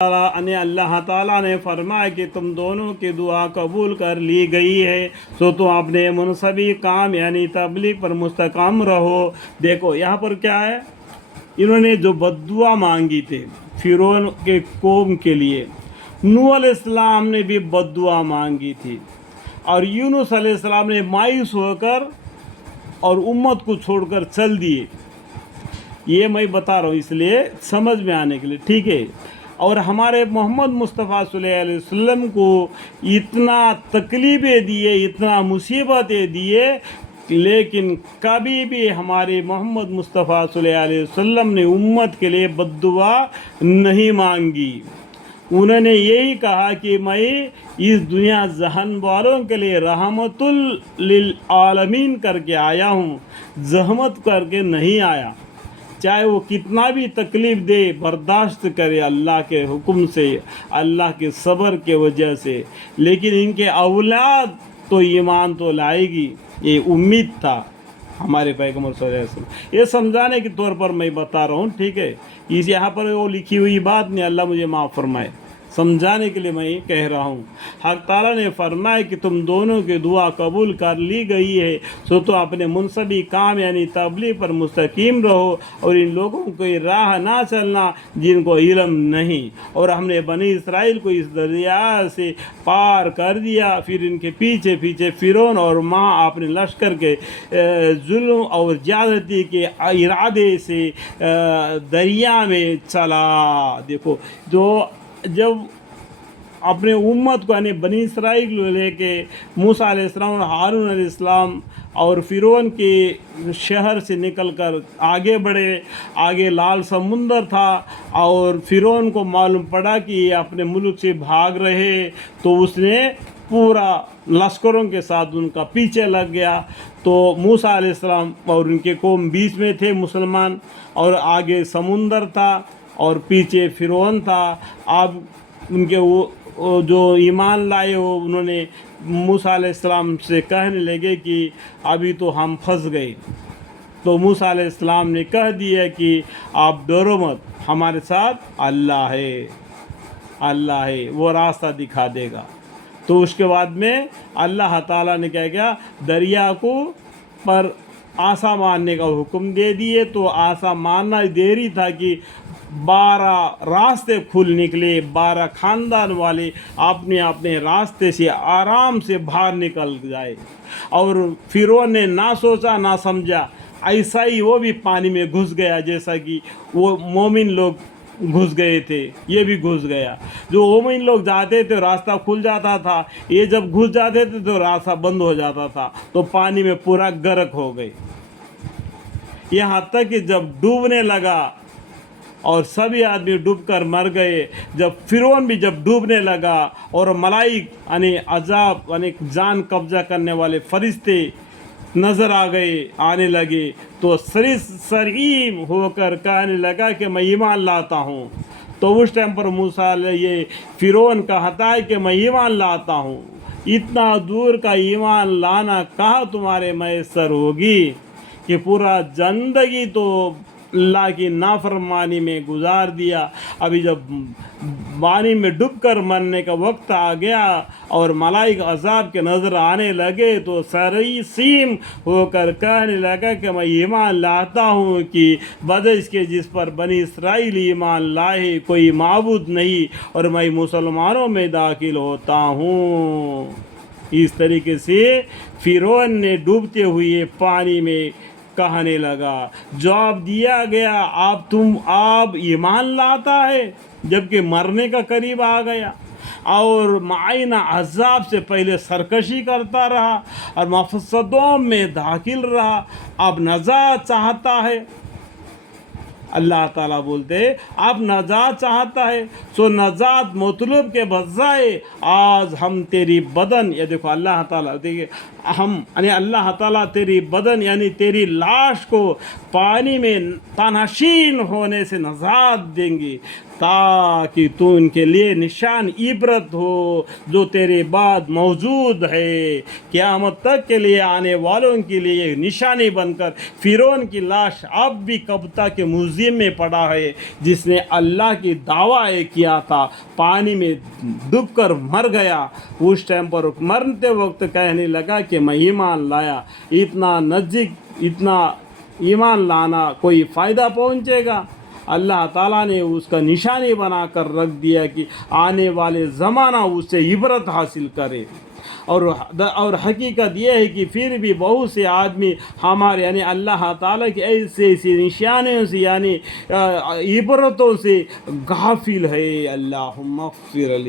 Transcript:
अल्लाह ताला ने फरमाया कि तुम दोनों की दुआ कबूल कर ली गई है, तो तुम अपने मुनसबी काम यानी तबलीग पर मुस्तकाम रहो। देखो यहाँ पर क्या है, इन्होंने जो बद्दुआ मांगी थी फिरौन के कौम के लिए, नूह अलैहिस्सलाम ने भी बद्दुआ मांगी थी, और यूनुस अलैहिस्सलाम ने मायूस होकर और उम्मत को छोड़कर चल दिए। ये मैं बता रहा हूँ इसलिए समझ में आने के लिए, ठीक है। और हमारे मोहम्मद मुस्तफ़ा सल्लल्लाहु अलैहि वसल्लम को इतना तकलीफ़ें दिए, इतना मुसीबतें दिए, लेकिन कभी भी हमारे मोहम्मद मुस्तफ़ा सल्लल्लाहु अलैहि वसल्लम ने उम्मत के लिए बद्दुआ नहीं मांगी। उन्होंने यही कहा कि मैं इस दुनिया जहान वालों के लिए रहमतुल लिल आलमीन करके आया हूँ, जहमत करके नहीं आया। चाहे वो कितना भी तकलीफ़ दे, बर्दाश्त करे अल्लाह के हुक्म से, अल्लाह के सब्र के वजह से, लेकिन इनके औलाद तो ईमान तो लाएगी, ये उम्मीद था हमारे पैगम्बर सल्लल्लाहु अलैहि वसल्लम। ये समझाने के तौर पर मैं बता रहा हूँ, ठीक है। इस यहाँ पर वो लिखी हुई बात नहीं, अल्लाह मुझे माफ़ फरमाए, समझाने के लिए मैं कह रहा हूँ। हक़ ताला ने फरमाया कि तुम दोनों की दुआ कबूल कर ली गई है, सो तो अपने मुनसबी काम यानी तबलीग पर मुस्तकीम रहो, और इन लोगों को राह ना चलना जिनको इल्म नहीं। और हमने बनी इसराइल को इस दरिया से पार कर दिया, फिर इनके पीछे पीछे फिरौन और माँ अपने लश्कर के जुल्म और ज़्यादती के इरादे से दरिया में चला। देखो, जो जब अपने उम्मत को यानी बनी इसराइल को लेके मूसा अलैहिस्सलाम और हारून अलैहिस्सलाम और फिरौन के शहर से निकलकर आगे बढ़े, आगे लाल समुंदर था, और फिरौन को मालूम पड़ा कि ये अपने मुल्क से भाग रहे, तो उसने पूरा लश्करों के साथ उनका पीछे लग गया। तो मूसा अलैहिस्सलाम और उनके कौम बीच में थे मुसलमान, और आगे समुंदर था और पीछे फिरौन था। अब उनके वो जो ईमान लाए वो उन्होंने मूसा अलैहिस्सलाम से कहने लगे कि अभी तो हम फंस गए। तो मूसा अलैहिस्सलाम ने कह दिया कि आप डरो मत, हमारे साथ अल्लाह है, अल्लाह है, वो रास्ता दिखा देगा। तो उसके बाद में अल्लाह ताला ने क्या किया, दरिया को पर आसा मारने का हुक्म दे दिए। तो आसा मारना देरी था कि 12 रास्ते खुल निकले, 12 ख़ानदान वाले अपने अपने रास्ते से आराम से बाहर निकल जाए। और फिरौन ने ना सोचा ना समझा, ऐसा ही वो भी पानी में घुस गया, जैसा कि वो मोमिन लोग घुस गए थे, ये भी घुस गया। जो मोमिन लोग जाते थे रास्ता खुल जाता था, ये जब घुस जाते थे तो रास्ता बंद हो जाता था, तो पानी में पूरा गर्क हो गए। यहाँ तक कि जब डूबने लगा और सभी आदमी डूबकर मर गए, जब फिरौन भी जब डूबने लगा और मलाइक यानी अजाब यानी जान कब्जा करने वाले फरिश्ते नज़र आ गए, आने लगे, तो सरीम होकर कहने लगा कि मैं ईमान लाता हूँ। तो उस टाइम पर मूसा ये फिरौन कहता है कि मैं ईमान लाता हूँ। इतना दूर का ईमान लाना कहाँ तुम्हारे मैसर होगी कि पूरा ज़िंदगी तो अल्लाह की नाफरमानी में गुजार दिया। अभी जब पानी में डूबकर मरने का वक्त आ गया और मलाइक अज़ाब के नज़र आने लगे, तो सरीसीम होकर कहने लगा कि मैं ईमान लाता हूँ कि बजाय इसके जिस पर बनी इसराइल ईमान लाए कोई माबूद नहीं, और मैं मुसलमानों में दाखिल होता हूँ। इस तरीके से फिरौन ने डूबते हुए पानी में कहने लगा, जवाब दिया गया, आप ईमान लाता है जबकि मरने का करीब आ गया, और मायना अज़ाब से पहले सरकशी करता रहा और मफसदों में दाखिल रहा, अब नजात चाहता है। अल्लाह ताला बोलते हैं आप नजात चाहता है, सो नजात मतलूब के बजाय आज हम तेरी बदन, ये देखो अल्लाह ताला, देखिए ہم یعنی اللہ تعالیٰ تیری بدن یعنی تیری لاش کو پانی میں تنہشین ہونے سے نجات دیں گے تاکہ تو ان کے لیے نشان عبرت ہو جو تیرے بعد موجود ہے، قیامت تک کے لیے آنے والوں کے لیے ایک نشانی بن کر۔ فرعون کی لاش اب بھی کبتا کے میوزیم میں پڑا ہے، جس نے اللہ کی دعویٰ کیا تھا، پانی میں ڈوب کر مر گیا، اس ٹائم پر مرتے وقت کہنے لگا کہ میں ایمان لایا۔ اتنا نزدیک اتنا ایمان لانا کوئی فائدہ پہنچے گا؟ اللہ تعالیٰ نے اس کا نشانی بنا کر رکھ دیا کہ آنے والے زمانہ اس سے عبرت حاصل کرے۔ اور حقیقت یہ ہے کہ پھر بھی بہت سے آدمی ہمارے یعنی اللہ تعالیٰ کی ایسی نشانیوں سے یعنی عبرتوں سے غافل ہے۔ اللہم اغفر لی